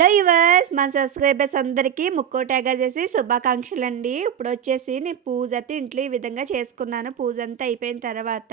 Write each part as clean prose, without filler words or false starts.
Hello yours మా subscribers అందరికీ ముక్కోటి ఏకాదశి శుభాకాంక్షలండి. ఇప్పుడొచ్చేసి నేను పూజ అయితే ఇంట్లో ఈ విధంగా చేసుకున్నాను. పూజ అంతా అయిపోయిన తర్వాత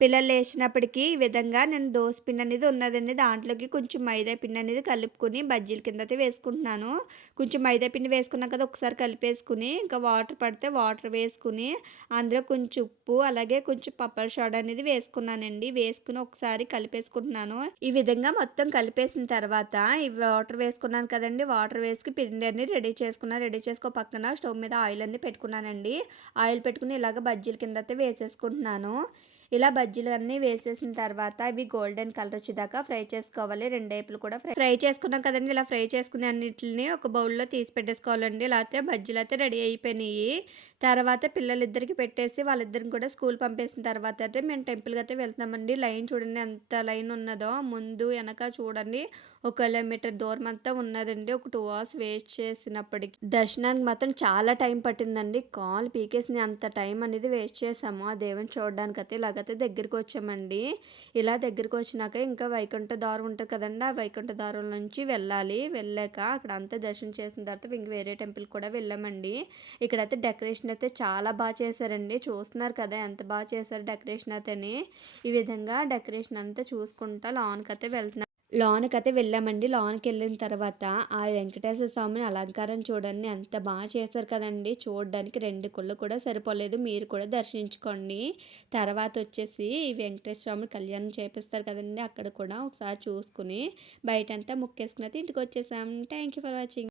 పిల్లలు లేచినప్పటికీ ఈ విధంగా నేను దోస పిండి అనేది ఉన్నదండి. దాంట్లోకి కొంచెం మైదా పిండి అనేది కలుపుకొని బజ్జీల కింద అయితే వేసుకుంటున్నాను. కొంచెం మైదా పిండి వేసుకున్నాం కదా, ఒకసారి కలిపేసుకుని ఇంకా వాటర్ పడితే వాటర్ వేసుకుని అందులో కొంచెం ఉప్పు అలాగే కొంచెం పప్పర్ సోడా అనేది వేసుకున్నానండి. వేసుకుని ఒకసారి కలిపేసుకుంటున్నాను. ఈ విధంగా మొత్తం కలిపేసిన తర్వాత ఈ వాటర్ వేసుకున్నాను కదండీ! వాటర్ వేసి పిండి అన్ని రెడీ చేసుకున్నా. రెడీ చేసుకో పక్కన స్టవ్ మీద ఆయిల్ అన్నీ పెట్టుకున్నానండి. ఆయిల్ పెట్టుకుని ఇలాగ బజ్జీల కింద అయితే వేసేసుకుంటున్నాను. ఇలా బజ్జీలన్నీ వేసేసిన తర్వాత అవి గోల్డెన్ కలర్ వచ్చేదాకా ఫ్రై చేసుకోవాలి. రెండేపులు కూడా ఫ్రై చేసుకున్నాం కదండీ! ఇలా ఫ్రై చేసుకుని అన్నిటిని ఒక బౌల్‌లో తీసి పెట్టేసుకోవాలండి. లేకపోతే బజ్జీలయితే రెడీ అయిపోయినాయి. తర్వాత పిల్లలిద్దరికి పెట్టేసి వాళ్ళిద్దరిని కూడా స్కూల్ పంపేసిన తర్వాత అయితే మేము టెంపుల్‌కి అయితే వెళ్తున్నామండి. లైన్ చూడండి ఎంత లైన్ ఉన్నదో. ముందు వెనక చూడండి ఒక కిలోమీటర్ దూరం అంతా ఉన్నదండి. ఒక 2 అవర్స్ వెయిట్ చేసినప్పటికి దర్శనానికి మాత్రం చాలా టైం పట్టిందండి. కాలు పీకేసిన అంత టైం అనేది వేస్ట్ చేసాము ఆ దేవుని చూడడానికైతే. ఇలాగైతే దగ్గరికి వచ్చామండి. ఇలా దగ్గరికి వచ్చినాక ఇంకా వైకుంఠ ద్వారం ఉంటుంది కదండీ! ఆ వైకుంఠ ద్వారం నుంచి వెళ్ళాలి. వెళ్ళాక అక్కడ అంతా దర్శనం చేసిన తర్వాత ఇంక వేరే టెంపుల్‌కి కూడా వెళ్ళామండి. ఇక్కడైతే డెకరేషన్ అయితే చాలా చేశారండి. చూస్తున్నారు కదా ఎంత చేశారు డెకరేషన్ అయితేని. ఈ విధంగా డెకరేషన్ అంతా చూసుకుంటా లోనకైతే వెళ్తున్నాం. లోనకైతే వెళ్ళామండి. లోనకెళ్ళిన తర్వాత ఆ వెంకటేశ్వర స్వామిని అలంకారం చూడండి ఎంత చేశారు కదండీ! చూడడానికి 2 కళ్ళు కూడా సరిపోలేదు. మీరు కూడా దర్శించుకోండి. తర్వాత వచ్చేసి ఈ వెంకటేశ్వర స్వామి కళ్యాణం చేపిస్తారు కదండీ! అక్కడ కూడా ఒకసారి చూసుకుని బయటంతా ముక్కేసుకుని అయితే ఇంటికొచ్చేసాం. Thank you for watching.